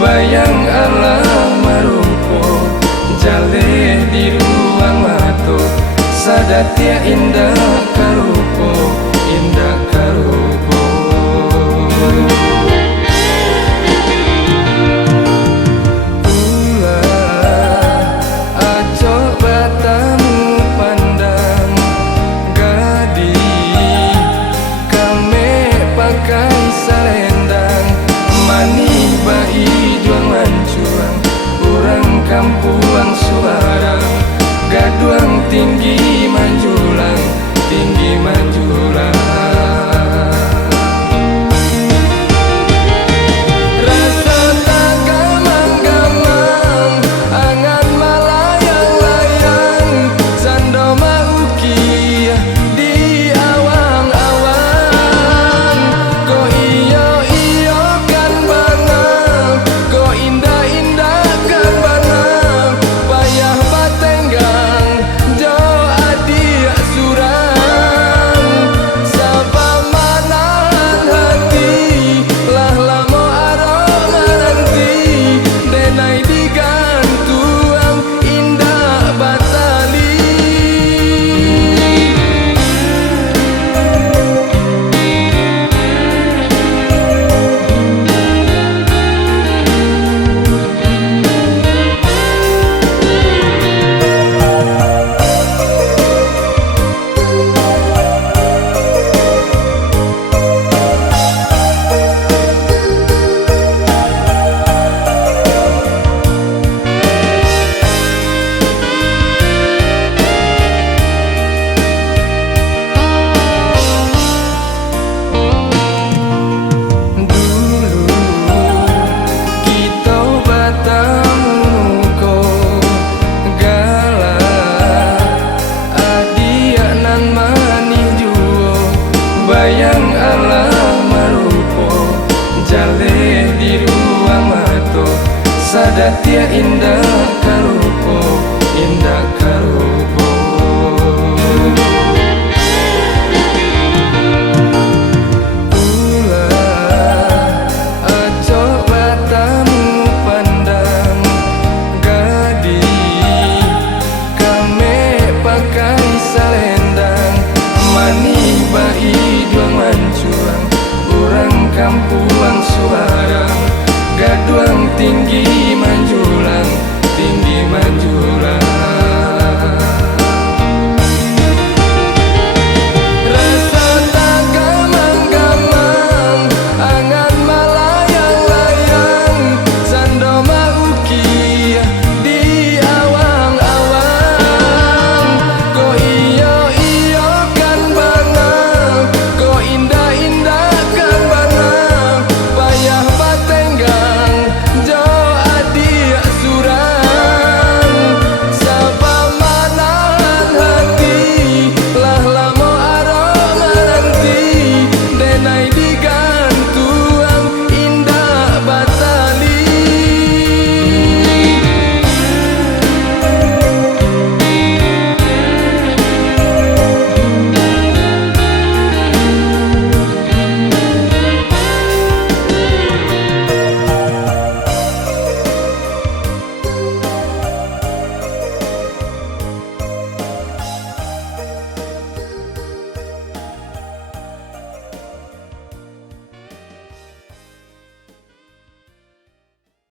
Bayang alam marupo jaleh di ruang mata sadatia indah karupo indah karupo ulah aco batamu pandang gadi kame pakai selendang mani bai kampuang suara gaduang tinggi manjulang tinggi manjulang rasa tak gamang-gamang angan malayang-layang sando mauki di awang-awang ko iyo kan banget ko indah-indah kan banget bayang alam marupo jaleh di ruang mata sadatia indah karupo